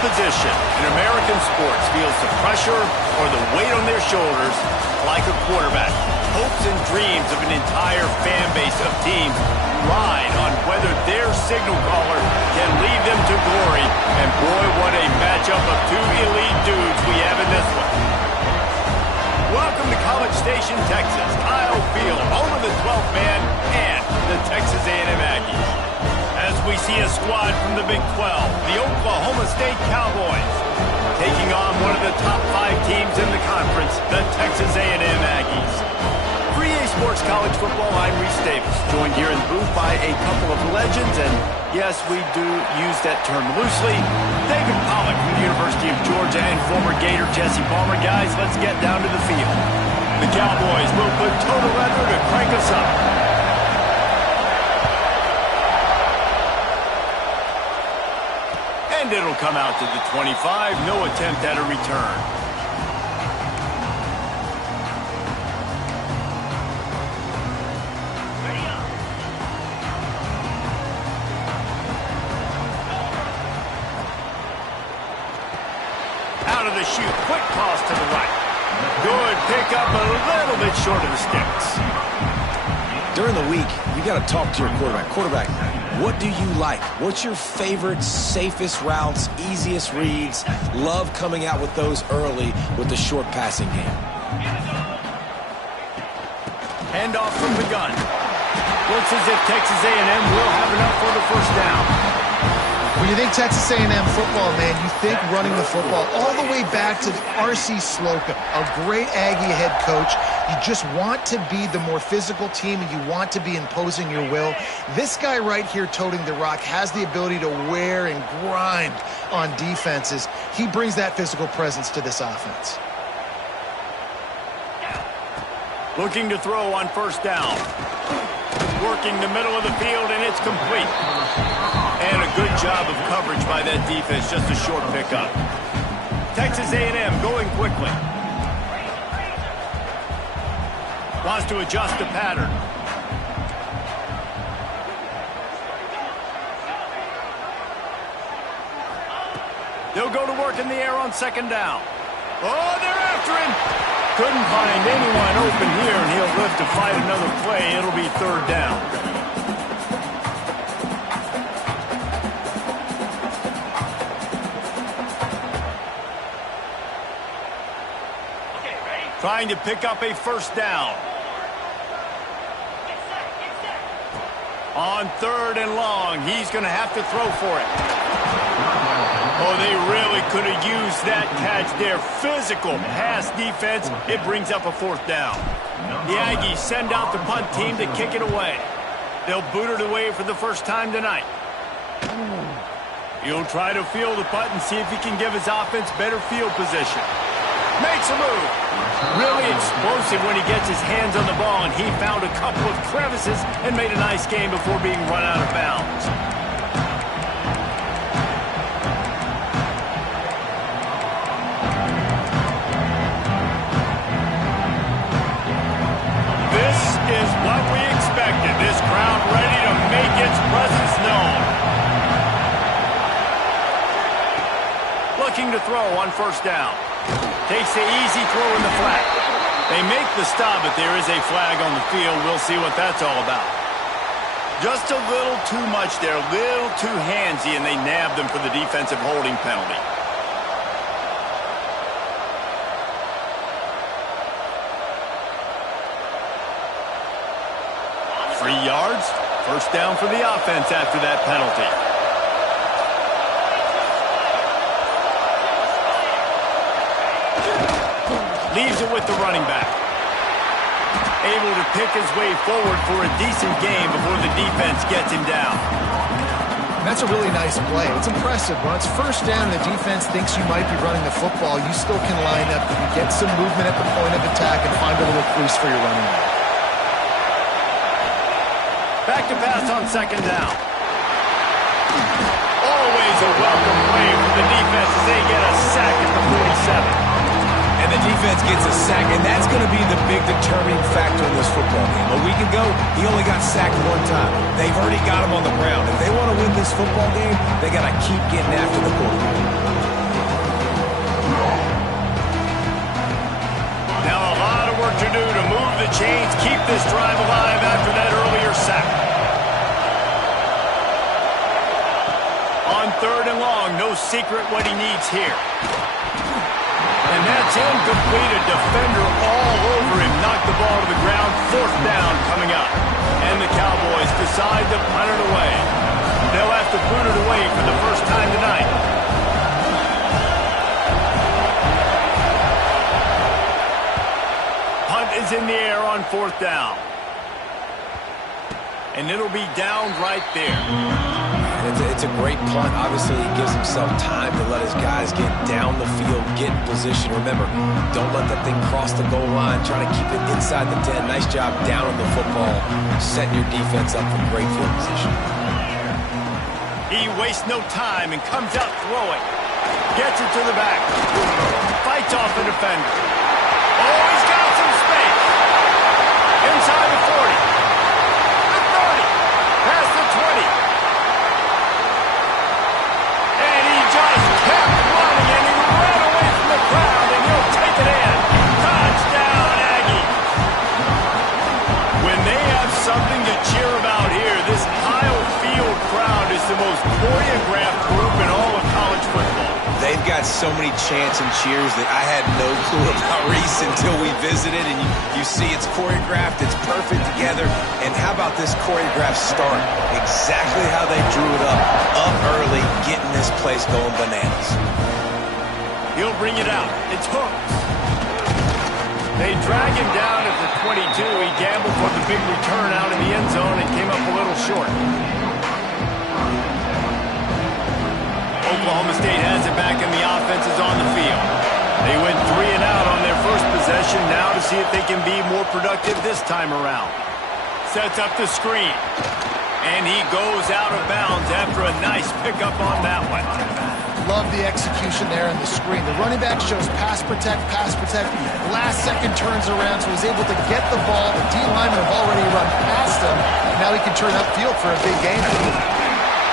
position in American sports feels the pressure or the weight on their shoulders like a quarterback. Hopes and dreams of an entire fan base of teams ride on whether their signal caller can lead them to glory. And boy, what a matchup of two elite dudes we have in this one. Welcome to College Station, Texas. Kyle Field, home of the 12th man and the Texas A&M Aggies. As we see a squad from the Big 12, the Oklahoma State Cowboys, taking on one of the top 5 teams in the conference, the Texas A&M Aggies. For EA Sports College Football, I'm Reese Davis, joined here in the booth by a couple of legends, and yes, we do use that term loosely. David Pollack from the University of Georgia and former Gator Jesse Palmer. Guys, let's get down to the field. The Cowboys will put total leather to crank us up. And it'll come out to the 25, no attempt at a return. Out of the chute, quick toss to the right. Good pickup, a little bit short of the sticks. During the week, you got to talk to your quarterback. Quarterback, what do you like? What's your favorite, safest routes, easiest reads? Love coming out with those early with the short passing game. Handoff from the gun. Looks as if Texas A&M will have enough for the first down. When you think Texas A&M football, man, you think running the football all the way back to R.C. Slocum, a great Aggie head coach. You just want to be the more physical team, and you want to be imposing your will. This guy right here toting the rock has the ability to wear and grind on defenses. He brings that physical presence to this offense. Looking to throw on first down. Working the middle of the field, and it's complete. And a good job of coverage by that defense, just a short pickup. Texas A&M going quickly. Wants to adjust the pattern. They'll go to work in the air on second down. Oh, they're after him. Couldn't find anyone open here, and he'll live to fight another play. It'll be third down. Trying to pick up a first down. On third and long, he's going to have to throw for it. Oh, they really could have used that catch there. Physical pass defense. It brings up a fourth down. The Aggies send out the punt team to kick it away. They'll boot it away for the first time tonight. He'll try to field the punt and see if he can give his offense better field position. Makes a move. Really explosive when he gets his hands on the ball, and he found a couple of crevices and made a nice game before being run out of bounds. This is what we expected. This crowd ready to make its presence known. Looking to throw on first down. Takes the easy throw in the flat. They make the stop, but there is a flag on the field. We'll see what that's all about. Just a little too much there, a little too handsy, and they nabbed them for the defensive holding penalty. Three yards, first down for the offense after that penalty. Leaves it with the running back. Able to pick his way forward for a decent game before the defense gets him down. That's a really nice play. It's impressive. When it's first down and the defense thinks you might be running the football, you still can line up, get some movement at the point of attack, and find a little crease for your running back. Back to pass on second down. Always a welcome play for the defense as they get a sack at the 47. And the defense gets a sack, and that's going to be the big determining factor in this football game. A week ago, he only got sacked one time. They've already got him on the ground. If they want to win this football game, they got to keep getting after the quarterback. Now a lot of work to do to move the chains, keep this drive alive after that earlier sack. On 3rd and long, no secret what he needs here. And that's incomplete. A defender all over him. Knocked the ball to the ground. 4th down coming up. And the Cowboys decide to punt it away. They'll have to boot it away for the first time tonight. Punt is in the air on 4th down. And it'll be down right there. It's a great punt. Obviously, he gives himself time to let his guys get down the field, get in position. Remember, don't let that thing cross the goal line. Try to keep it inside the 10. Nice job down on the football, setting your defense up for great field position. He wastes no time and comes out throwing. Gets it to the back. Fights off the defender. Oh, he's got some space. Inside the 40. The 30. Past the 20. Kept running, and he ran away from the crowd, and he'll take it in. Touchdown, Aggie. When they have something to cheer about here, this Kyle Field crowd is the most choreographed group in all of college football. They've got so many chants and cheers that I had no clue about Reese until we visited, and you see it's choreographed, it's perfect together. And how about this choreographed start? Exactly how they drew it up early, getting this place going bananas. He'll bring it out. It's Hooks. They drag him down at the 22. He gambled for the big return out in the end zone and came up a little short. Oklahoma State has it back and the offense is on the field. They went 3 and out on their first possession, now to see if they can be more productive this time around. Sets up the screen. And he goes out of bounds after a nice pickup on that one. Love the execution there in the screen. The running back shows pass protect, pass protect. Last second turns around, so he's able to get the ball. The D linemen have already run past him. Now he can turn upfield for a big gainer.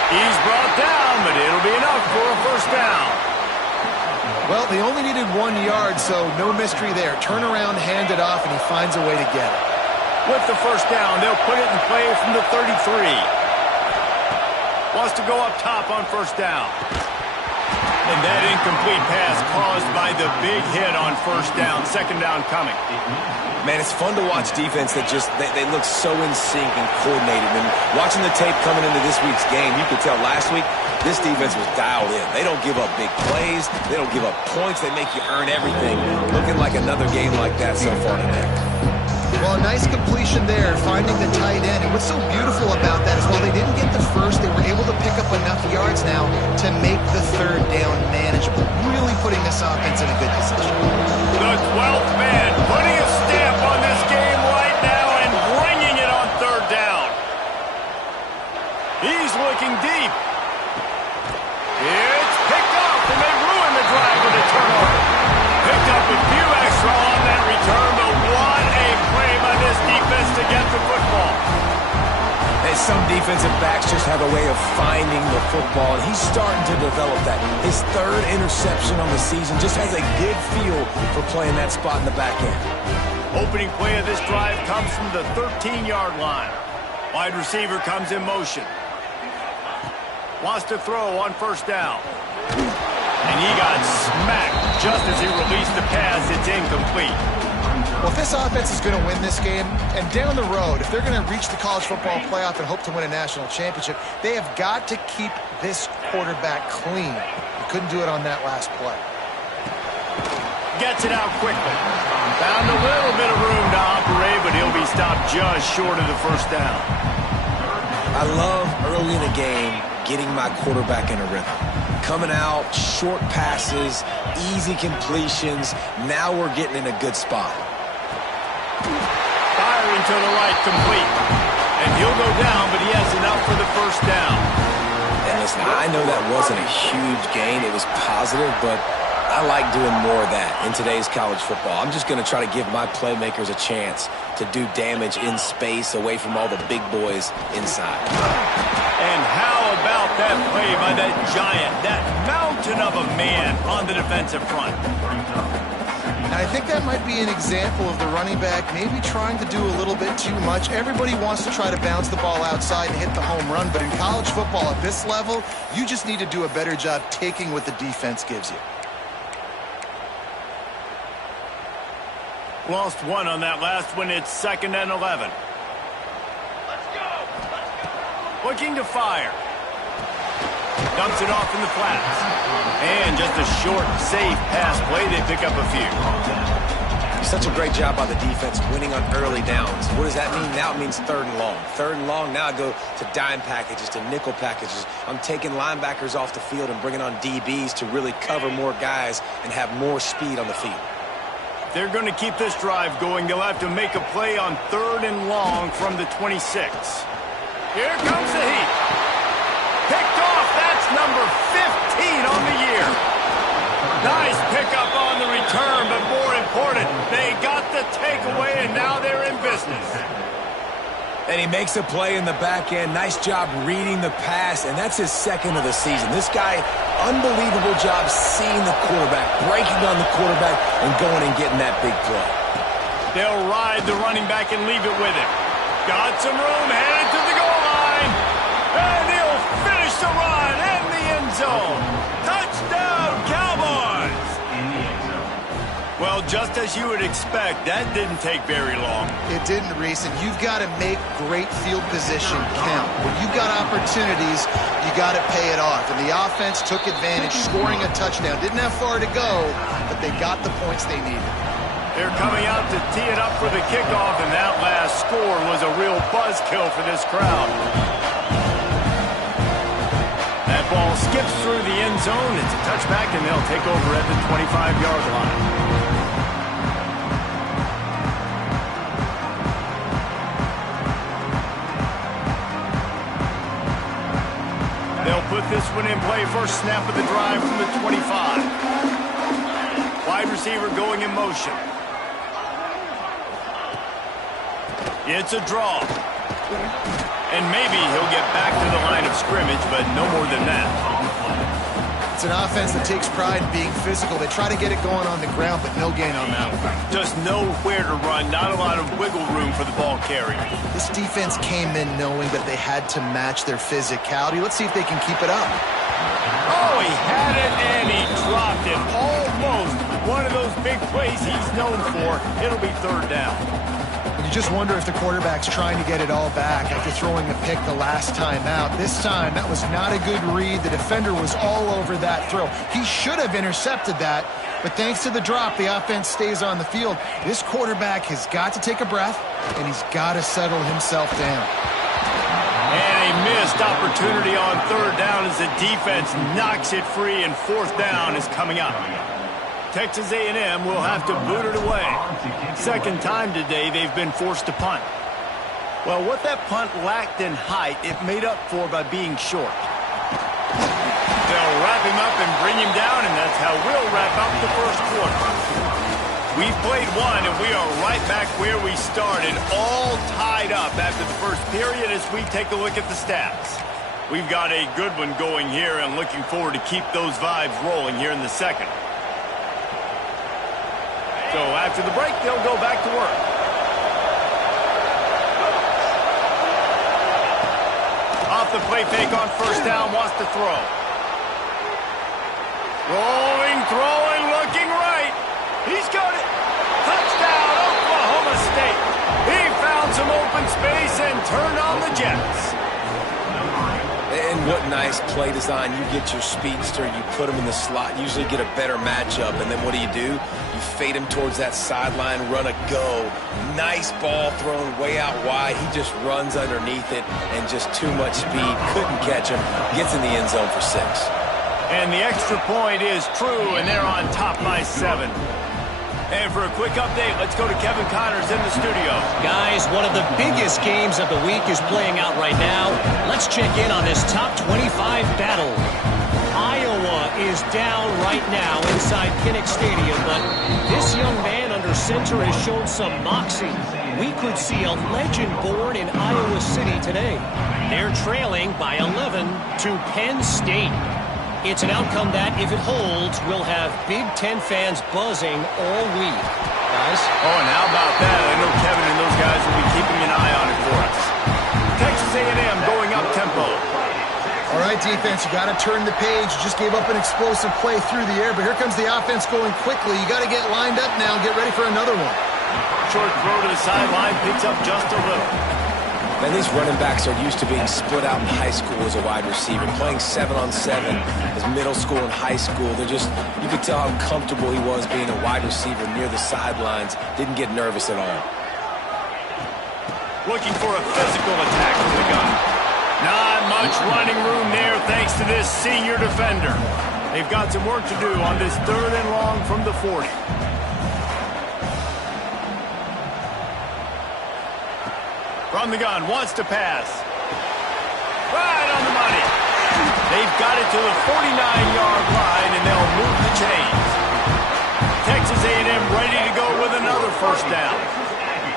He's brought down, but it'll be enough for a first down. Well, they only needed 1 yard, so no mystery there. Turn around, hand it off, and he finds a way to get it. With the first down, they'll put it in play from the 33. Wants to go up top on first down. And that incomplete pass caused by the big hit on first down. Second down coming. Man, it's fun to watch defense that just, they look so in sync and coordinated. And watching the tape coming into this week's game, you could tell last week, this defense was dialed in. They don't give up big plays. They don't give up points. They make you earn everything. Looking like another game like that so far today. Well, a nice completion there, finding the tight end. And what's so beautiful about that is while they didn't get the first, they were able to pick up enough yards now to make the third down manageable. Really putting this offense in a good position. The 12th man putting a stamp on this game right now and bringing it on third down. He's looking deep. It's picked off, and they ruin the drive with a turnover. Picked up a few extra on that return, but what a play by this defense to get the football. And some defensive backs just have a way of finding the football, and he's starting to develop that. His 3rd interception on the season just has a good feel for playing that spot in the back end. Opening play of this drive comes from the 13-yard line. Wide receiver comes in motion. Wants to throw on first down. And he got smacked just as he released the pass. It's incomplete. Well, if this offense is going to win this game, and down the road, if they're going to reach the college football playoff and hope to win a national championship, they have got to keep this quarterback clean. He couldn't do it on that last play. Gets it out quickly. Found a little bit of room to operate, but he'll be stopped just short of the first down. I love early in a game getting my quarterback in a rhythm. Coming out, short passes, easy completions. Now we're getting in a good spot. Firing to the right, complete. And he'll go down, but he has enough for the first down. And listen, I know that wasn't a huge gain. It was positive, but I like doing more of that in today's college football. I'm just going to try to give my playmakers a chance to do damage in space away from all the big boys inside. And how about that play by that giant, that mountain of a man on the defensive front? And I think that might be an example of the running back maybe trying to do a little bit too much. Everybody wants to try to bounce the ball outside and hit the home run, but in college football at this level, you just need to do a better job taking what the defense gives you. Lost one on that last one. It's 2nd and 11. Looking to fire. Dumps it off in the flats. And just a short, safe pass play. They pick up a few. Such a great job by the defense winning on early downs. What does that mean? Now it means 3rd and long. 3rd and long, now I go to dime packages, to nickel packages. I'm taking linebackers off the field and bringing on DBs to really cover more guys and have more speed on the field. They're going to keep this drive going. They'll have to make a play on 3rd and long from the 26. Here comes the heat. Picked off. That's number 15 on the year. Nice pickup on the return, but more important, they got the takeaway, and now they're in business. And he makes a play in the back end. Nice job reading the pass, and that's his 2nd of the season. This guy, unbelievable job seeing the quarterback, breaking on the quarterback, and going and getting that big play. They'll ride the running back and leave it with him. Got some room, headed to the goal line. And he'll finish the run in the end zone. Touchdown, Cowboys! Well, just as you would expect, that didn't take very long. It didn't, Reese, and you've got to make great field position count. When you've got opportunities, you got to pay it off. And the offense took advantage, scoring a touchdown. Didn't have far to go, but they got the points they needed. They're coming out to tee it up for the kickoff, and that last score was a real buzzkill for this crowd. That ball skips through the end zone. It's a touchback, and they'll take over at the 25-yard line. They'll put this one in play. First snap of the drive from the 25. Wide receiver going in motion. It's a draw. And maybe he'll get back to the line of scrimmage, but no more than that. It's an offense that takes pride in being physical. They try to get it going on the ground, but no gain on that one. Just nowhere to run, not a lot of wiggle room for the ball carrier. This defense came in knowing that they had to match their physicality. Let's see if they can keep it up. Oh, he had it and he dropped it. Almost one of those big plays he's known for. It'll be 3rd down. You just wonder if the quarterback's trying to get it all back after throwing a pick the last time out. This time, that was not a good read. The defender was all over that throw. He should have intercepted that, but thanks to the drop, the offense stays on the field. This quarterback has got to take a breath, and he's got to settle himself down. And a missed opportunity on 3rd down as the defense knocks it free, and 4th down is coming up. Texas A&M will have to boot it away. 2nd time today they've been forced to punt. Well, what that punt lacked in height, it made up for by being short. They'll wrap him up and bring him down, and that's how we'll wrap up the first quarter. We've played one, and we are right back where we started, all tied up after the first period as we take a look at the stats. We've got a good one going here, and looking forward to keep those vibes rolling here in the second. So after the break, they'll go back to work. Off the play fake on 1st down, wants to throw. Rolling, throwing, looking right. He's got it. Touchdown, Oklahoma State. He found some open space and turned on the Jets. And what nice play design. You get your speedster, you put him in the slot, usually get a better matchup, and then what do? You fade him towards that sideline, run a go. Nice ball thrown way out wide. He just runs underneath it, and just too much speed. Couldn't catch him. Gets in the end zone for 6. And the extra point is true, and they're on top by 7. And for a quick update, let's go to Kevin Connors in the studio. Guys, one of the biggest games of the week is playing out right now. Let's check in on this top 25 battle. Iowa is down right right now inside Kinnick Stadium, but this young man under center has shown some moxie. We could see a legend born in Iowa City today. They're trailing by 11 to Penn State. It's an outcome that, if it holds, will have Big Ten fans buzzing all week. Guys? Oh, and how about that? I know Kevin and those guys will be keeping an eye on it for us. Texas A&M going up tempo. All right, defense, you got to turn the page. You just gave up an explosive play through the air, but here comes the offense going quickly. You got to get lined up now and get ready for another one. Short throw to the sideline, picks up just a little. Man, these running backs are used to being split out in high school as a wide receiver, playing 7-on-7 as middle school and high school. They're just, you could tell how comfortable he was being a wide receiver near the sidelines. Didn't get nervous at all. Looking for a physical attack from the gun. Not much running room there thanks to this senior defender. They've got some work to do on this 3rd and long from the 40. From the gun, wants to pass. Right on the money. They've got it to the 49-yard line, and they'll move the chains. Texas A&M ready to go with another first down.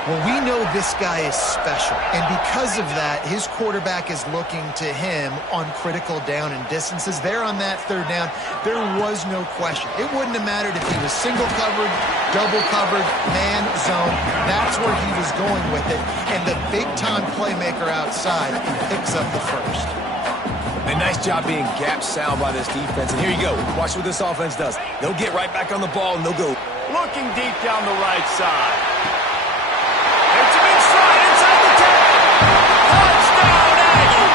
Well, we know this guy is special, and because of that, his quarterback is looking to him on critical down and distances. There on that 3rd down, there was no question. It wouldn't have mattered if he was single covered, double covered, man, zone. That's where he was going with it, and the big-time playmaker outside picks up the first. A nice job being gap sound by this defense, and here you go. Watch what this offense does. They'll get right back on the ball, and they'll go. Looking deep down the right side. It's a big stride inside the 10. Touchdown, Aggie.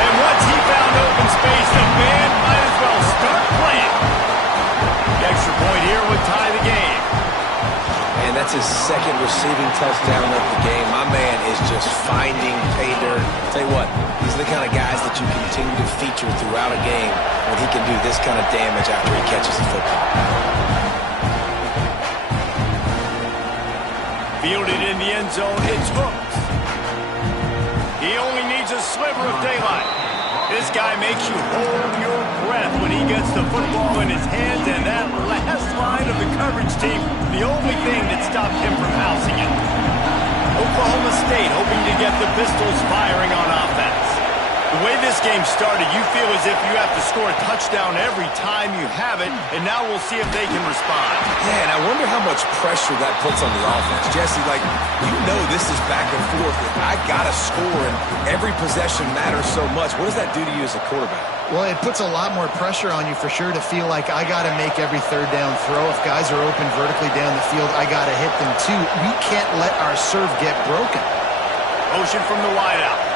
And once he found open space, the band might as well start playing. The extra point here would tie the game. And that's his 2nd receiving touchdown of the game. My man is just finding pay dirt. Tell you what, these are the kind of guys that you continue to feature throughout a game when he can do this kind of damage after he catches the football. Fielded in the end zone, it's hooked. He only needs a sliver of daylight. This guy makes you hold your breath when he gets the football in his hands, and that last line of the coverage team, the only thing that stopped him from housing it. Oklahoma State hoping to get the Pistols firing on offense. The way this game started, you feel as if you have to score a touchdown every time you have it, and now we'll see if they can respond. Yeah, and I wonder how much pressure that puts on the offense. Jesse, like, you know this is back and forth. I got to score, and every possession matters so much. What does that do to you as a quarterback? Well, it puts a lot more pressure on you for sure to feel like I got to make every 3rd down throw. If guys are open vertically down the field, I got to hit them too. We can't let our serve get broken. Motion from the wideout.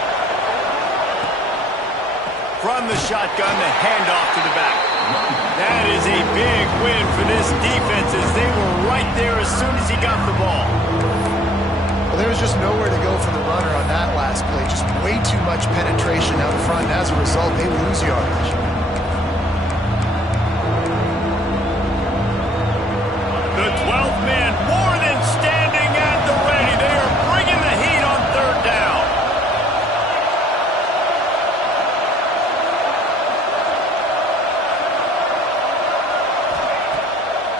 From the shotgun, the handoff to the back. That is a big win for this defense as they were right there as soon as he got the ball. Well, there was just nowhere to go for the runner on that last play. Just way too much penetration out front. And as a result, they lose yardage. The 12th man more than standing at the ready. They are bringing the heat on 3rd down.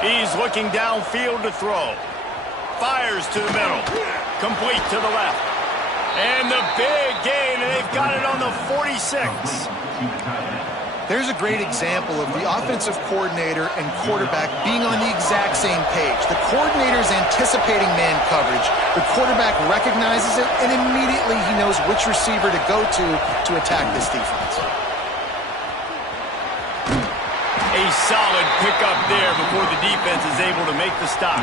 He's looking downfield to throw. Fires to the middle. Complete to the left. And the big gain, and they've got it on the 46. There's a great example of the offensive coordinator and quarterback being on the exact same page. The coordinator's anticipating man coverage. The quarterback recognizes it, and immediately he knows which receiver to go to attack this defense. A solid pickup there before the defense is able to make the stop.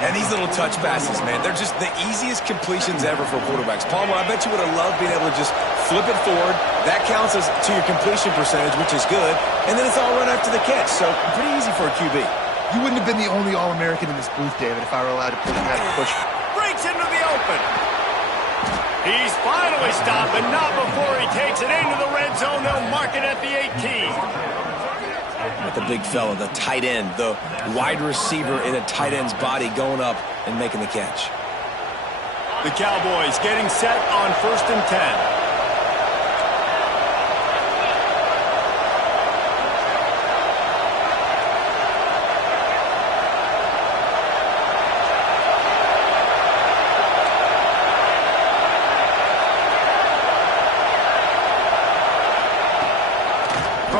And these little touch passes, man, they're just the easiest completions ever for quarterbacks. Palmer, I bet you would have loved being able to just flip it forward. That counts as to your completion percentage, which is good. And then it's all run after the catch, so pretty easy for a QB. You wouldn't have been the only All-American in this booth, David, if I were allowed to put in that push. Breaks into the open. He's finally stopped, but not before he takes it into the red zone. They'll mark it at the 18. At the big fella, the tight end, the wide receiver in a tight end's body going up and making the catch. The Cowboys getting set on 1st and 10.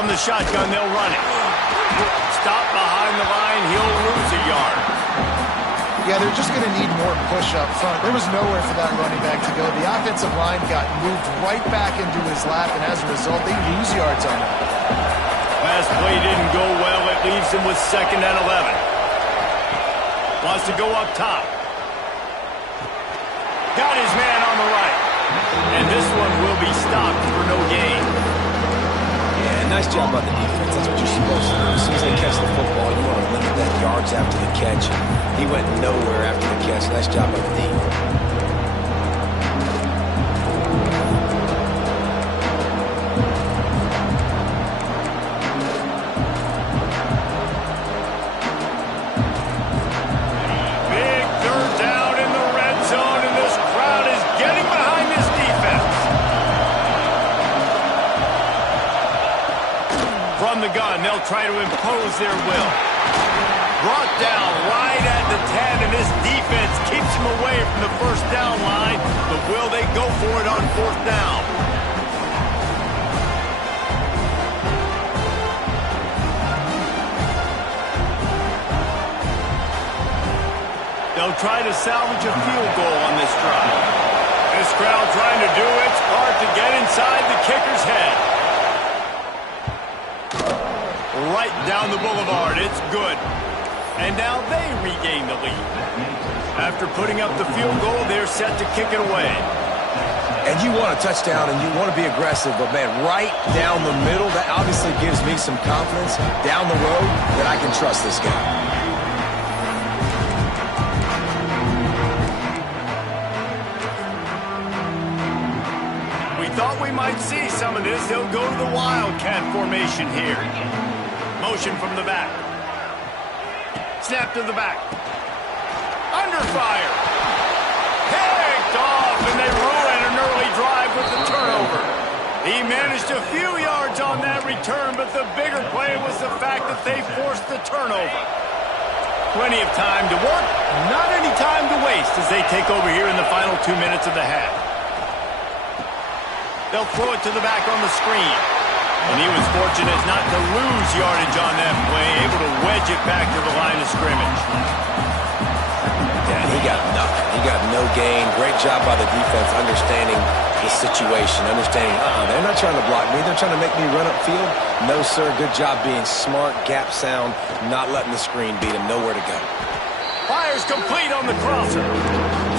From the shotgun, they'll run it. Stop behind the line, he'll lose a yard. Yeah, they're just going to need more push up front. There was nowhere for that running back to go. The offensive line got moved right back into his lap, and as a result, they lose yards on it. Last play didn't go well. It leaves him with 2nd and 11. Wants to go up top. Got his man on the right. And this one will be stopped for no gain. Yeah, nice job by the defense. That's what you're supposed to do. As soon as they catch the football, you want to limit that yards after the catch. He went nowhere after the catch. Nice job by the defense. They'll try to impose their will. Brought down right at the 10, and this defense keeps him away from the first down line. But will they go for it on 4th down? They'll try to salvage a field goal on this drive. This crowd trying to do its part to get inside the kicker's head. Right down the boulevard. It's good. And now they regain the lead. After putting up the field goal, they're set to kick it away. And you want a touchdown and you want to be aggressive, but man, right down the middle, that obviously gives me some confidence down the road that I can trust this guy. We thought we might see some of this. He'll go to the Wildcat formation here. Motion from the back. Snap to the back. Under fire. Picked off, and they ruin an early drive with the turnover. He managed a few yards on that return, but the bigger play was the fact that they forced the turnover. Plenty of time to work, not any time to waste as they take over here in the final 2 minutes of the half. They'll throw it to the back on the screen. And he was fortunate not to lose yardage on that play, able to wedge it back to the line of scrimmage. Yeah, he got nothing. He got no gain. Great job by the defense understanding the situation, understanding, they're not trying to block me. They're trying to make me run upfield. No, sir. Good job being smart, gap sound, not letting the screen beat him. Nowhere to go. Fires complete on the crosser.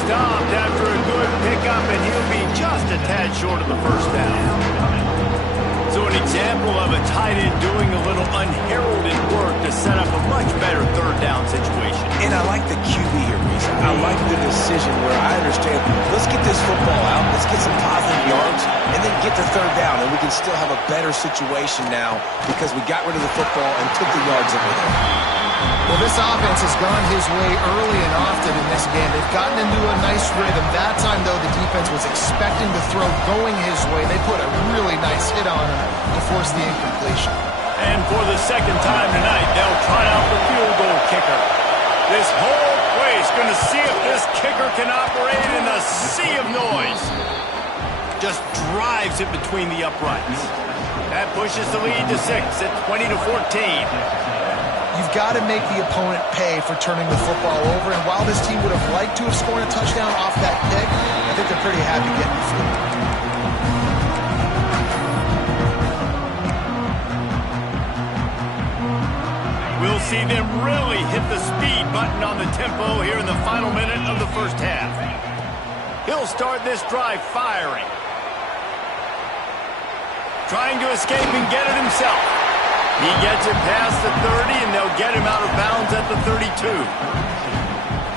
Stopped after a good pickup, and he'll be just a tad short of the first down. So an example of a tight end doing a little unheralded work to set up a much better 3rd down situation. And I like the QB here, Reese. I like the decision where I understand, let's get this football out, let's get some positive yards, and then get to 3rd down, and we can still have a better situation now because we got rid of the football and took the yards that were there. Well, this offense has gone his way early and often in this game. They've gotten into a nice rhythm. That time, though, the defense was expecting the throw going his way. They put a really nice hit on him to force the incompletion. And for the 2nd time tonight, they'll try out the field goal kicker. This whole place going to see if this kicker can operate in a sea of noise. Just drives it between the uprights. That pushes the lead to 6 at 20-14. You've got to make the opponent pay for turning the football over, and while this team would have liked to have scored a touchdown off that pick, I think they're pretty happy getting the field. We'll see them really hit the speed button on the tempo here in the final minute of the first half. He'll start this drive firing. Trying to escape and get it himself. He gets it past the 30, and they'll get him out of bounds at the 32.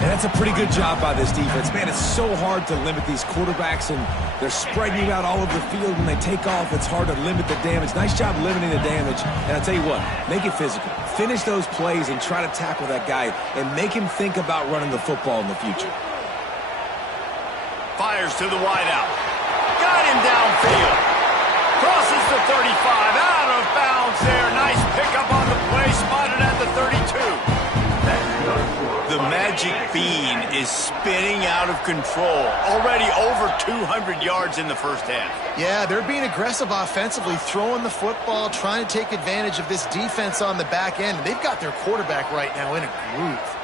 And that's a pretty good job by this defense. Man, it's so hard to limit these quarterbacks, and they're spreading you out all over the field. When they take off, it's hard to limit the damage. Nice job limiting the damage. And I'll tell you what, make it physical. Finish those plays and try to tackle that guy and make him think about running the football in the future. Fires to the wideout. Got him downfield. Crosses the 35. Out of bounds there. Nice pickup on the play. Spotted at the 32. The magic magic bean is spinning out of control. Already over 200 yards in the first half. Yeah, they're being aggressive offensively, throwing the football, trying to take advantage of this defense on the back end. They've got their quarterback right now in a groove.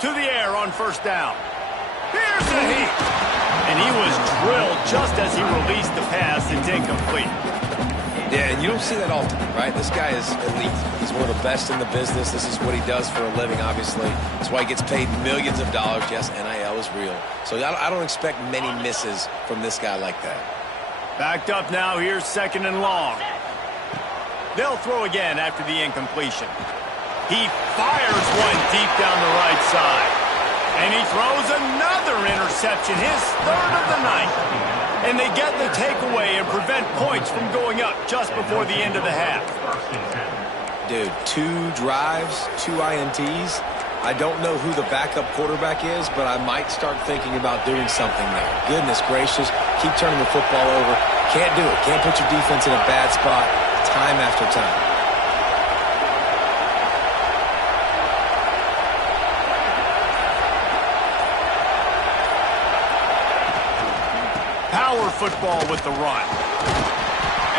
To the air on first down. Here's a heat. And he was drilled just as he released the pass. It's incomplete. Yeah, and you don't see that often, right? This guy is elite. He's one of the best in the business. This is what he does for a living, obviously. That's why he gets paid millions of dollars. Yes, NIL is real. So I don't expect many misses from this guy like that. Backed up now. Here's second and long. They'll throw again after the incompletion. He fires one deep down the right side. And he throws another interception, his third of the night. And they get the takeaway and prevent points from going up just before the end of the half. Dude, 2 drives, 2 INTs. I don't know who the backup quarterback is, but I might start thinking about doing something there. Goodness gracious, keep turning the football over. Can't do it. Can't put your defense in a bad spot time after time. Power football with the run.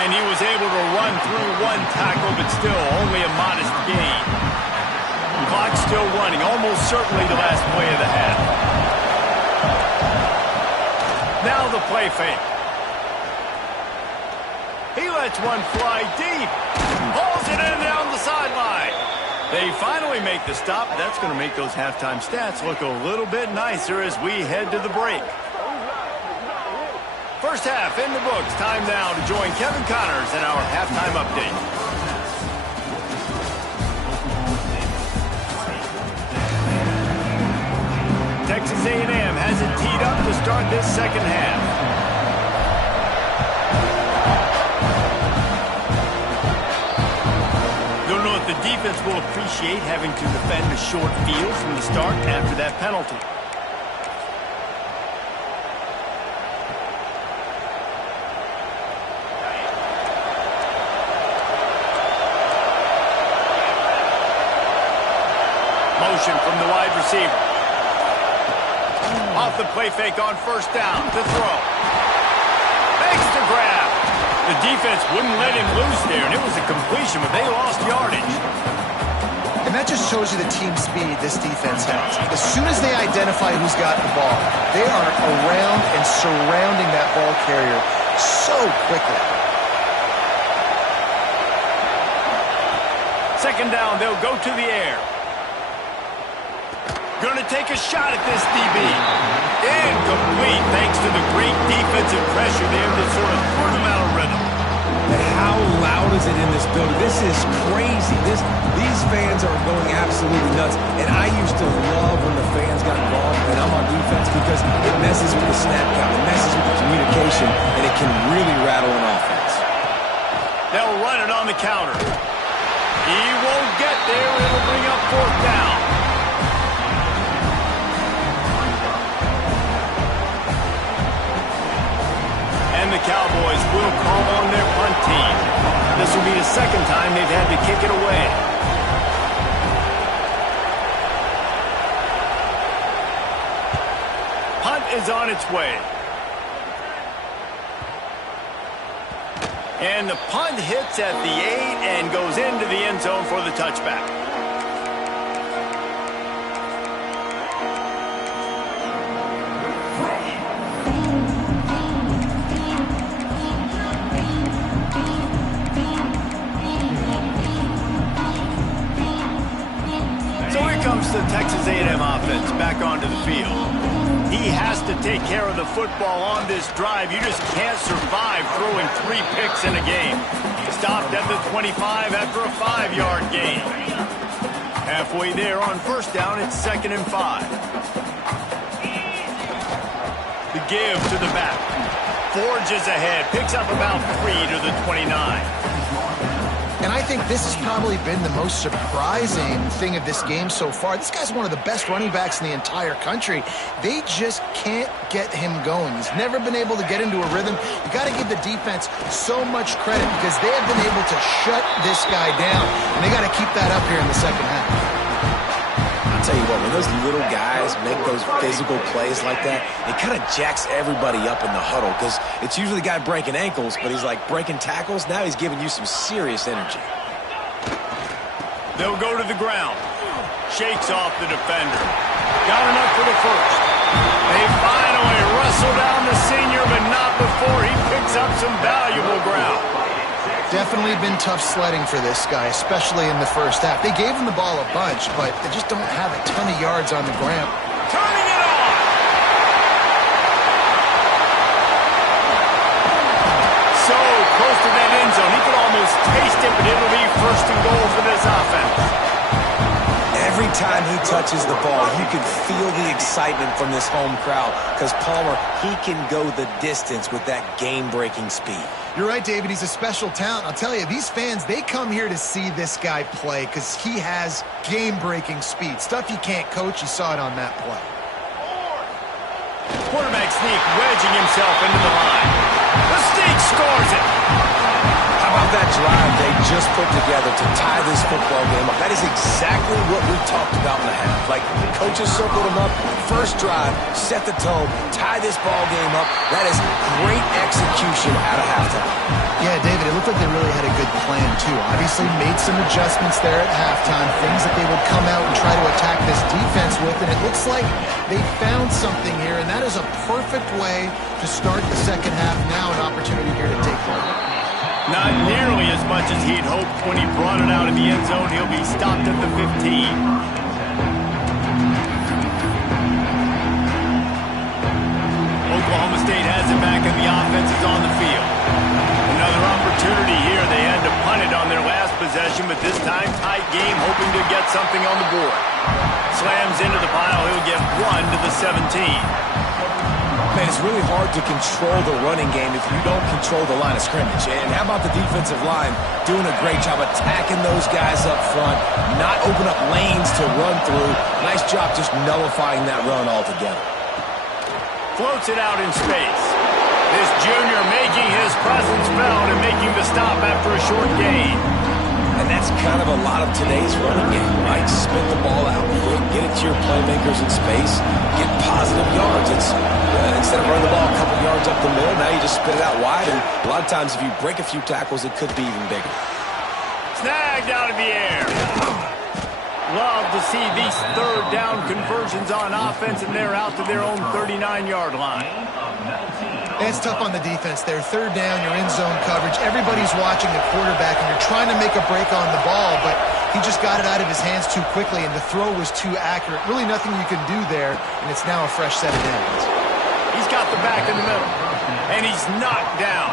And he was able to run through 1 tackle, but still only a modest gain. Clock still running, almost certainly the last play of the half. Now the play fake. He lets one fly deep. Hauls it in down the sideline. They finally make the stop. That's going to make those halftime stats look a little bit nicer as we head to the break. First half in the books. Time now to join Kevin Connors in our halftime update. Texas A&M has it teed up to start this second half. Don't know if the defense will appreciate having to defend a short field from the start after that penalty. Motion from the wide receiver. Off the play fake on first down to throw. Makes the grab. The defense wouldn't let him loose there, and it was a completion, but they lost yardage. And that just shows you the team speed this defense has. As soon as they identify who's got the ball, they are around and surrounding that ball carrier so quickly. Second down, they'll go to the air. Going to take a shot at this DB. Incomplete, thanks to the great defensive pressure there that sort of put him out of rhythm. How loud is it in this building? This is crazy. These fans are going absolutely nuts. And I used to love when the fans got involved, and I'm on defense, because it messes with the snap count, it messes with the communication, and it can really rattle an offense. They'll run it on the counter. He won't get there. It'll bring up fourth down. And the Cowboys will call on their punt team. This will be the second time they've had to kick it away. Punt is on its way. And the punt hits at the 8 and goes into the end zone for the touchback. Comes the Texas A&M offense back onto the field. He has to take care of the football on this drive. You just can't survive throwing 3 picks in a game. Stopped at the 25 after a 5-yard gain. Halfway there on first down, it's 2nd and 5. The give to the back. Forges ahead, picks up about 3 to the 29. And I think this has probably been the most surprising thing of this game so far. This guy's one of the best running backs in the entire country. They just can't get him going. He's never been able to get into a rhythm. You got to give the defense so much credit because they have been able to shut this guy down, and they got to keep that up here in the second half. Tell you what, when those little guys make those physical plays like that, it kind of jacks everybody up in the huddle because it's usually the guy breaking ankles, but he's like breaking tackles. Now he's giving you some serious energy. They'll go to the ground. Shakes off the defender. Got enough for the first. They finally wrestle down the senior, but not before he picks up some valuable ground. Definitely been tough sledding for this guy, especially in the first half. They gave him the ball a bunch, but they just don't have a ton of yards on the ground. Turning it on! So close to that end zone. He could almost taste it, but it'll be first and goal for this offense. Every time he touches the ball, you can feel the excitement from this home crowd because Palmer, he can go the distance with that game-breaking speed. You're right, David. He's a special talent. I'll tell you, these fans, they come here to see this guy play because he has game-breaking speed. Stuff you can't coach. You saw it on that play. Quarterback sneak wedging himself into the line. The sneak scores it. How about that drive they just put together to tie this football game up? That is exactly what we talked about in the half. Like, coaches circled them up. First drive, set the tone, tie this ball game up. That is great execution out of halftime. Yeah, David, it looked like they really had a good plan, too. Obviously made some adjustments there at halftime, things that they would come out and try to attack this defense with, and it looks like they found something here, and that is a perfect way to start the second half. Now an opportunity here to take one. Not nearly as much as he'd hoped when he brought it out in the end zone. He'll be stopped at the 15. Oklahoma State has it back and the offense is on the field. Another opportunity here. They had to punt it on their last possession, but this time tight game, hoping to get something on the board. Slams into the pile. He'll get one to the 17. Man, it's really hard to control the running game if you don't control the line of scrimmage. And how about the defensive line doing a great job attacking those guys up front, not open up lanes to run through. Nice job just nullifying that run altogether. Floats it out in space. This junior making his presence felt and making the stop after a short gain. And that's kind of a lot of today's running game, right? Spit the ball out quick, get it to your playmakers in space, get positive yards. It's instead of running the ball a couple yards up the middle, now you just spit it out wide. And a lot of times if you break a few tackles, it could be even bigger. Snagged out of the air. Love to see these third down conversions on offense, and they're out to their own 39-yard line. It's tough on the defense there. Third down, you're in zone coverage. Everybody's watching the quarterback, and you're trying to make a break on the ball, but he just got it out of his hands too quickly, and the throw was too accurate. Really nothing you can do there, and it's now a fresh set of downs. He's got the back in the middle, and he's knocked down.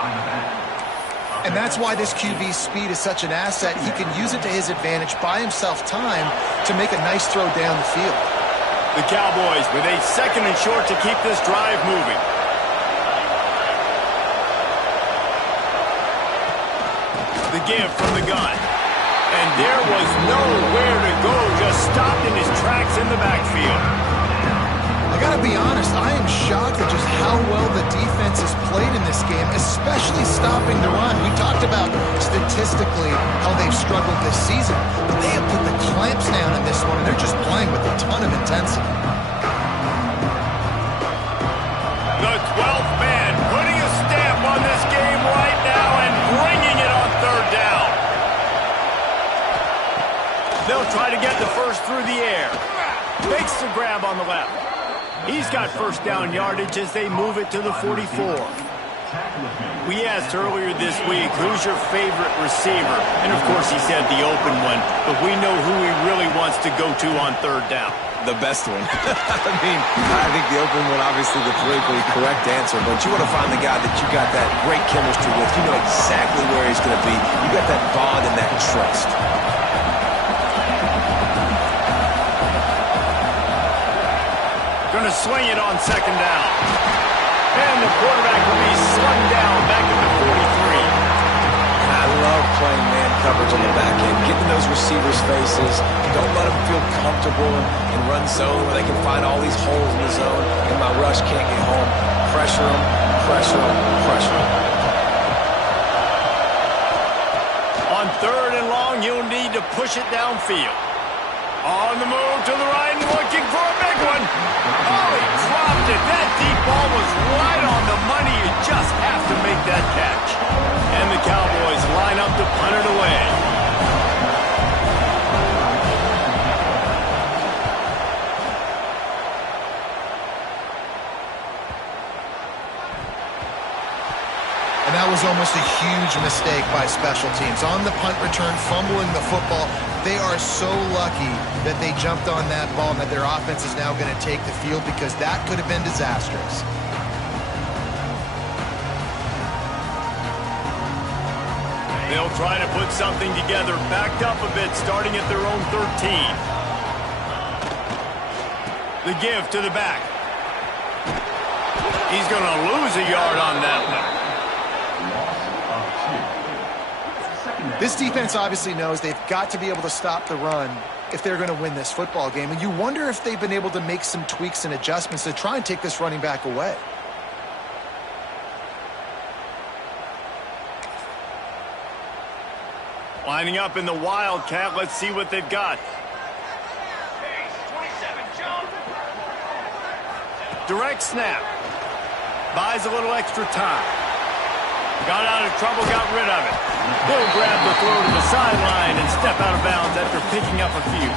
And that's why this QB's speed is such an asset. He can use it to his advantage, buy himself time to make a nice throw down the field. The Cowboys with a second and short to keep this drive moving. The give from the gun. And there was nowhere to go, just stopped in his tracks in the backfield. I gotta be honest, I am shocked at just how well the defense has played in this game, especially stopping the run. We talked about statistically how they've struggled this season, but they have put the clamps down in this one, and they're just playing with a ton of intensity. The 12th man putting a stamp on this game right now and bringing it on third down. They'll try to get the first through the air. Makes the grab on the left. He's got first down yardage as they move it to the 44. We asked earlier this week, who's your favorite receiver? And of course he said the open one, but we know who he really wants to go to on third down. The best one. I think the open one, obviously the politically correct answer, but you want to find the guy that you got that great chemistry with. You know exactly where he's going to be. You got that bond and that trust. Going to swing it on second down. And the quarterback will be slung down back at the 43. I love playing man coverage on the back end, getting those receivers' faces. Don't let them feel comfortable and run zone where they can find all these holes in the zone, and my rush can't get home. Pressure them, pressure them, pressure them. On 3rd and long, you'll need to push it downfield. On the move to the right and looking for a big one. Oh, he dropped it. That deep ball was right on the money. You just have to make that catch. And the Cowboys line up to punt it away. And that was almost a huge mistake by special teams. On the punt return, fumbling the football. They are so lucky that they jumped on that ball and that their offense is now going to take the field, because that could have been disastrous. They'll try to put something together, backed up a bit, starting at their own 13. The give to the back. He's going to lose a yard on that one. This defense obviously knows they've got to be able to stop the run if they're going to win this football game. And you wonder if they've been able to make some tweaks and adjustments to try and take this running back away. Lining up in the Wildcat. Let's see what they've got. Direct snap. Buys a little extra time. Got out of trouble, got rid of it. He'll grab the throw to the sideline and step out of bounds after picking up a few.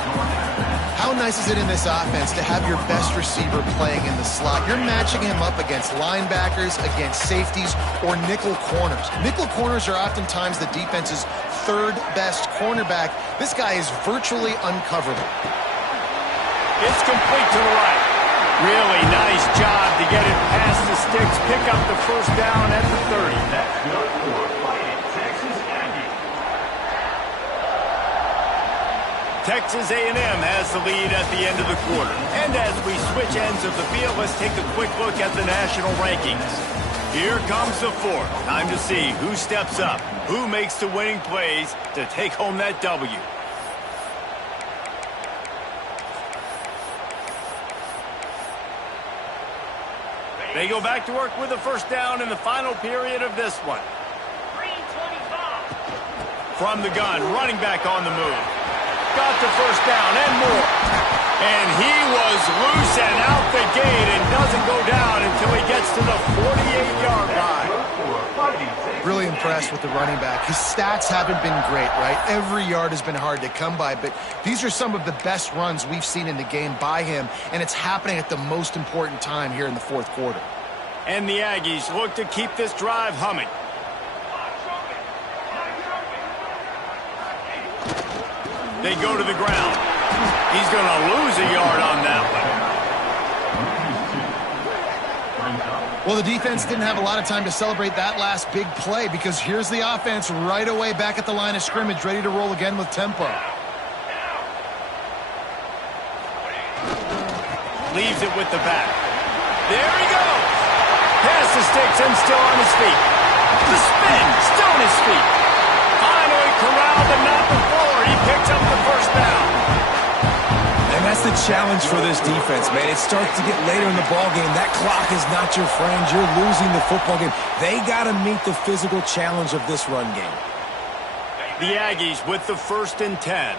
How nice is it in this offense to have your best receiver playing in the slot? You're matching him up against linebackers, against safeties, or nickel corners. Nickel corners are oftentimes the defense's 3rd best cornerback. This guy is virtually uncoverable. It's complete to the right. Really nice job to get it past the sticks, pick up the first down at the 30. That's good for fighting Texas A&M. Texas A&M has the lead at the end of the quarter. And as we switch ends of the field, let's take a quick look at the national rankings. Here comes the 4th. Time to see who steps up, who makes the winning plays to take home that W. They go back to work with a first down in the final period of this one. From the gun, running back on the move. Got the first down and more. And he was loose and out the gate and doesn't go down until he gets to the 48-yard line. Really impressed with the running back. His stats haven't been great, right? Every yard has been hard to come by, but these are some of the best runs we've seen in the game by him, and it's happening at the most important time here in the 4th quarter. And the Aggies look to keep this drive humming. They go to the ground. He's going to lose a yard on that one. Well, the defense didn't have a lot of time to celebrate that last big play, because here's the offense right away back at the line of scrimmage, ready to roll again with tempo. Leaves it with the back. There he goes. Past the sticks and still on his feet. The spin, still on his feet. Finally corralled and not before. He picks up the first down. And that's the challenge for this defense, man. It starts to get later in the ballgame. That clock is not your friend. You're losing the football game. They got to meet the physical challenge of this run game. The Aggies with the 1st and 10.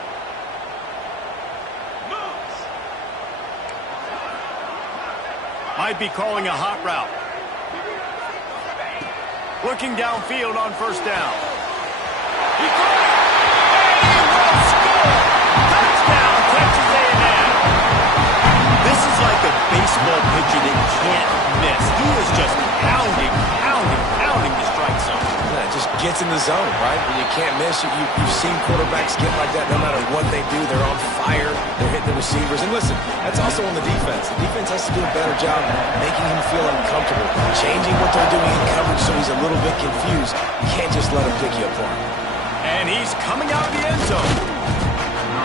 Might be calling a hot route. Looking downfield on first down. He caught it. And he will score. Touchdown, Texas A&M. This is like a baseball pitcher that can't miss. He is just pounding the strike zone. Yeah, it just gets in the zone, right? When you can't miss, you've seen quarterbacks get like that no matter what they do. They're on fire. They're hitting the receivers. And listen, that's also on the defense. The defense has to do a better job making him feel uncomfortable, changing what they're doing in coverage so he's a little bit confused. You can't just let him pick you apart. And he's coming out of the end zone.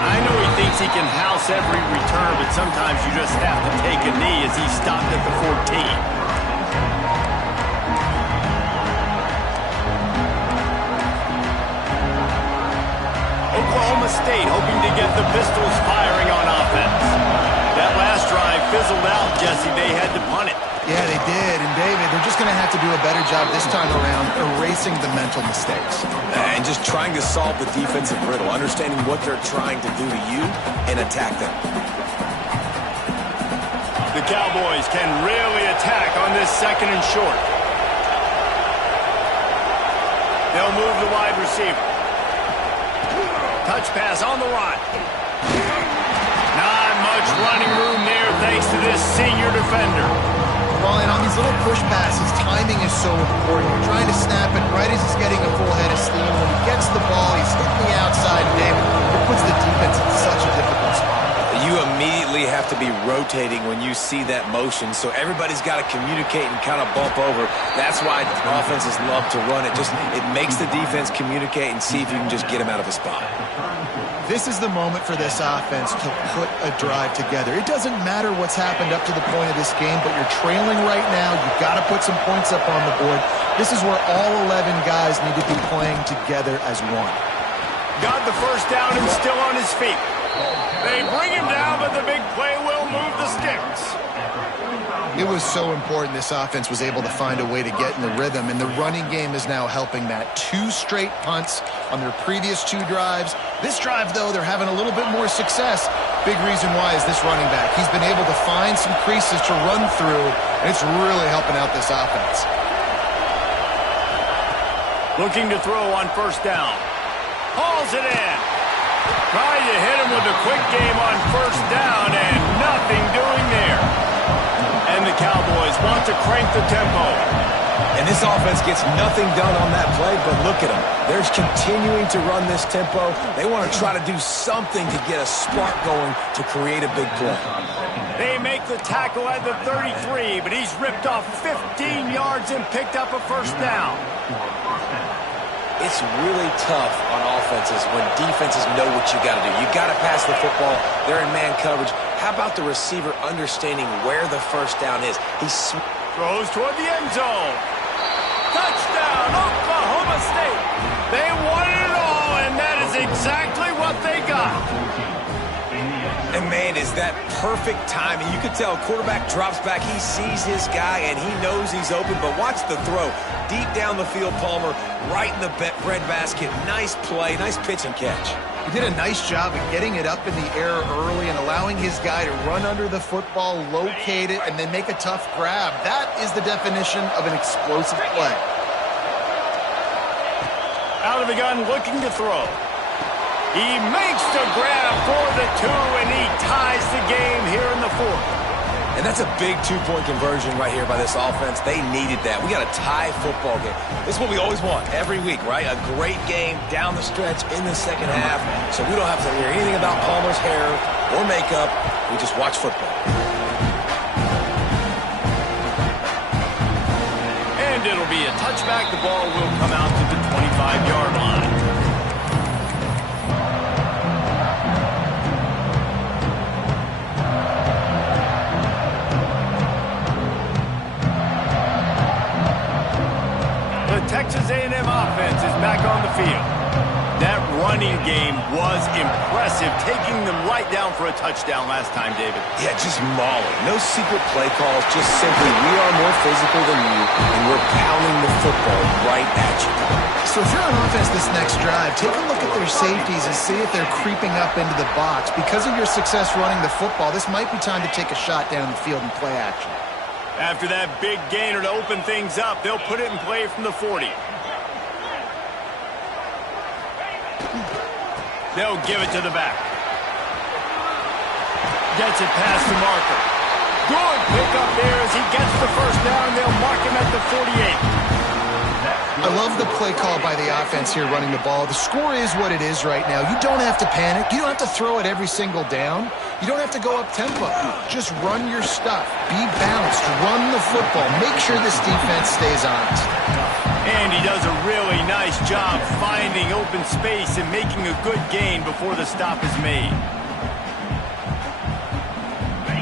I know he thinks he can house every return, but sometimes you just have to take a knee as he stopped at the 14. Oklahoma State hoping to get the Pistols firing on offense. That last drive fizzled out, Jesse. They had to punt it. Yeah, they did. And, David, they're just going to have to do a better job this time around erasing the mental mistakes. And just trying to solve the defensive riddle, understanding what they're trying to do to you and attack them. The Cowboys can really attack on this second and short. They'll move the wide receiver. Touch pass on the run. Not much running room there thanks to this senior defender. Well, and on these little push passes, timing is so important. You're trying to snap it right as he's getting a full head of steam. When he gets the ball, he's hitting the outside, David. It puts the defense in such a difficult spot. You immediately have to be rotating when you see that motion, so everybody's got to communicate and kind of bump over. That's why offenses love to run it. It makes the defense communicate and see if you can just get him out of a spot. This is the moment for this offense to put a drive together. It doesn't matter what's happened up to the point of this game, but you're trailing right now. You've got to put some points up on the board. This is where all 11 guys need to be playing together as one. Got the first down and still on his feet. They bring him down, but the big play will move the sticks. It was so important this offense was able to find a way to get in the rhythm, and the running game is now helping that. 2 straight punts on their previous 2 drives. This drive, though, they're having a little bit more success. Big reason why is this running back. He's been able to find some creases to run through, and it's really helping out this offense. Looking to throw on first down. Hauls it in. Trying to hit him with a quick game on first down, and nothing doing there. And the Cowboys want to crank the tempo. And this offense gets nothing done on that play, but look at them. They're continuing to run this tempo. They want to try to do something to get a spark going to create a big play. They make the tackle at the 33, but he's ripped off 15 yards and picked up a first down. It's really tough on offenses when defenses know what you got to do. You got to pass the football. They're in man coverage. How about the receiver understanding where the first down is? He throws toward the end zone. Touchdown, Oklahoma State. They wanted it all, and that is exactly what they got. And, man, is that perfect timing. You can tell quarterback drops back. He sees his guy, and he knows he's open. But watch the throw. Deep down the field, Palmer, right in the breadbasket. Nice play, nice pitch and catch. He did a nice job of getting it up in the air early and allowing his guy to run under the football, locate it, and then make a tough grab. That is the definition of an explosive play. Out of the gun, looking to throw. He makes the grab for the 2, and he ties the game here in the 4th. And that's a big 2-point conversion right here by this offense. They needed that. We got a tie football game. This is what we always want every week, right? A great game down the stretch in the second half, so we don't have to hear anything about Palmer's hair or makeup. We just watch football. And it'll be a touchback. The ball will come out to the 25-yard line. Texas A&M offense is back on the field. That running game was impressive, taking them right down for a touchdown last time, David. Yeah, just mauling. No secret play calls, just simply we are more physical than you, and we're pounding the football right at you. So if you're on offense this next drive, take a look at their safeties and see if they're creeping up into the box. Because of your success running the football, this might be time to take a shot down the field and play action. After that big gainer to open things up, they'll put it in play from the 40. They'll give it to the back. Gets it past the marker. Good pickup there as he gets the first down. They'll mark him at the 48. I love the play call by the offense here running the ball. The score is what it is right now. You don't have to panic. You don't have to throw it every single down. You don't have to go up tempo. Just run your stuff. Be balanced. Run the football. Make sure this defense stays honest. And he does a really nice job finding open space and making a good gain before the stop is made.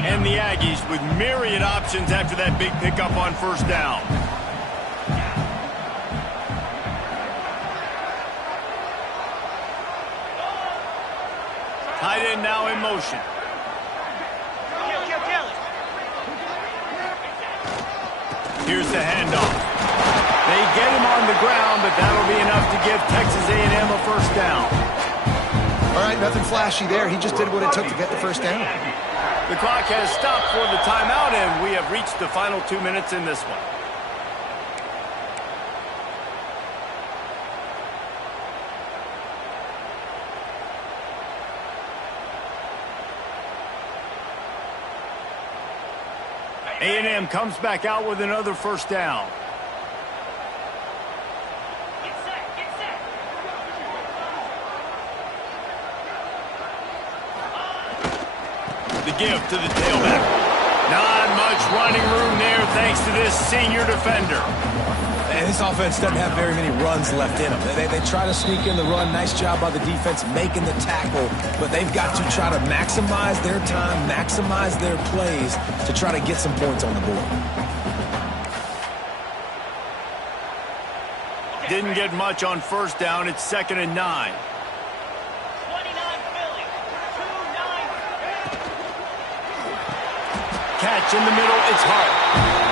And the Aggies with myriad options after that big pickup on first down. tight end now in motion. Here's the handoff. They get him on the ground, but that'll be enough to give Texas A&M a first down. All right, nothing flashy there. He just did what it took to get the first down. The clock has stopped for the timeout, and we have reached the final 2 minutes in this one. A&M comes back out with another first down. The give to the tailback. Not much running room there thanks to this senior defender. And this offense doesn't have very many runs left in them. They try to sneak in the run. Nice job by the defense making the tackle. But they've got to try to maximize their time, maximize their plays to try to get some points on the board. Didn't get much on first down. It's 2nd and 9. Catch in the middle, it's Hart.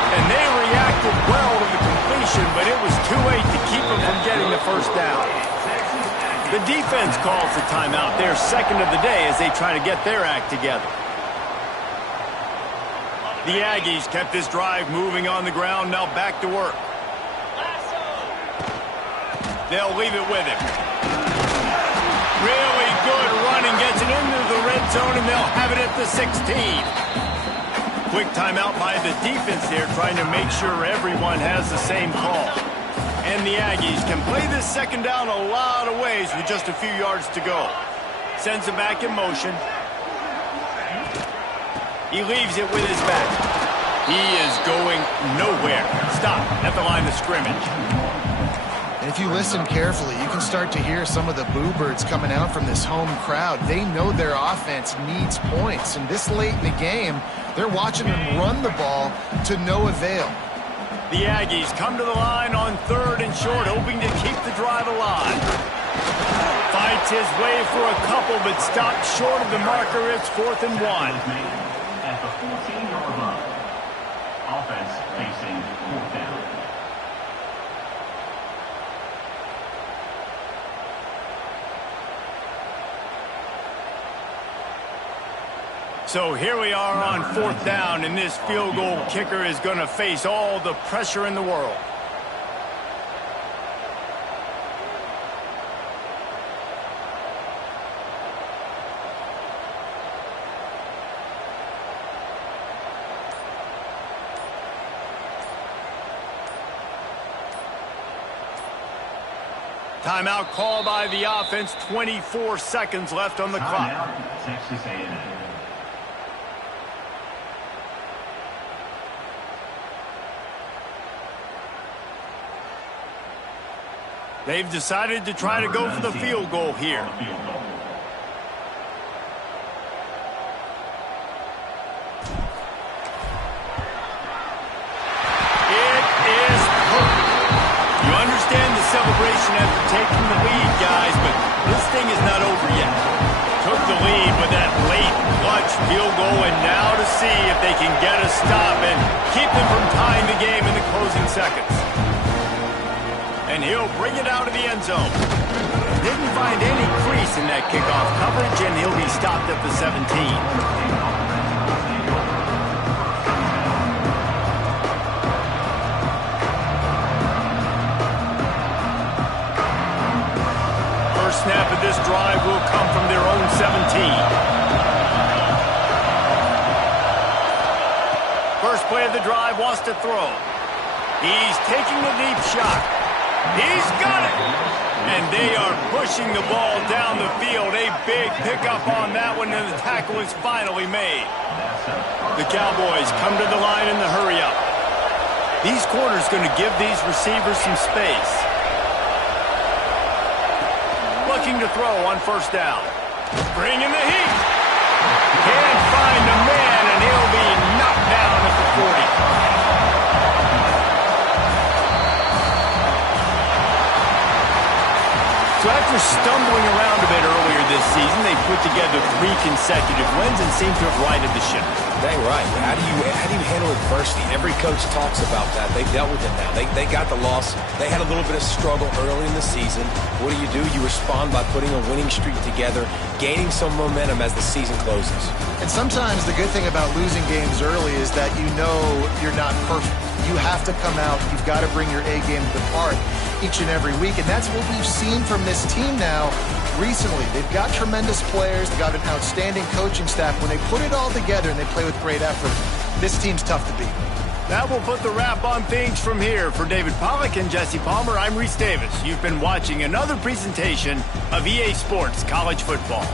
And they reacted well to the completion, but it was too late to keep them from getting the first down. The defense calls the timeout, their second of the day, as they try to get their act together. The Aggies kept this drive moving on the ground, now back to work. They'll leave it with him. Really good running, gets it into the red zone, and they'll have it at the 16. Quick timeout by the defense there, trying to make sure everyone has the same call. And the Aggies can play this second down a lot of ways with just a few yards to go. Sends it back in motion. He leaves it with his back. He is going nowhere. Stop at the line of scrimmage. And if you listen carefully, you can start to hear some of the boo birds coming out from this home crowd. They know their offense needs points, and this late in the game, they're watching them run the ball to no avail. The Aggies come to the line on 3rd and short, hoping to keep the drive alive. Fights his way for a couple, but stopped short of the marker. It's 4th and 1. At the 14-yard line, offense facing 4th down. So here we are on 4th down, and this field goal kicker is going to face all the pressure in the world. Timeout called by the offense. 24 seconds left on the clock. Texas A&M. They've decided to try to go for the field goal here. It is perfect. You understand the celebration after taking the lead, guys, but this thing is not over yet. Took the lead with that late clutch field goal, and now to see if they can get a stop and keep them from tying the game in the closing seconds. And he'll bring it out of the end zone. Didn't find any crease in that kickoff coverage, and he'll be stopped at the 17. First snap of this drive will come from their own 17. First play of the drive, wants to throw. He's taking the deep shot. He's got it! And they are pushing the ball down the field. A big pickup on that one, and the tackle is finally made. The Cowboys come to the line in the hurry-up. These corners going to give these receivers some space. Looking to throw on first down. Bringing the heat. Can't find a man, and he'll be knocked down at the 40. So after stumbling around a bit earlier this season. They put together 3 consecutive wins and seem to have righted the ship. Dang right. How do you handle adversity? Every coach talks about that. They've dealt with it now. They got the loss. They had a little bit of struggle early in the season. What do? You respond by putting a winning streak together, gaining some momentum as the season closes. And sometimes the good thing about losing games early is that you know you're not perfect. You have to come out. You've got to bring your A game to the park each and every week. And that's what we've seen from this team now recently. They've got tremendous players. They've got an outstanding coaching staff. When they put it all together and they play with great effort, this team's tough to beat. That will put the wrap on things from here. For David Pollack and Jesse Palmer, I'm Reese Davis. You've been watching another presentation of EA Sports College Football.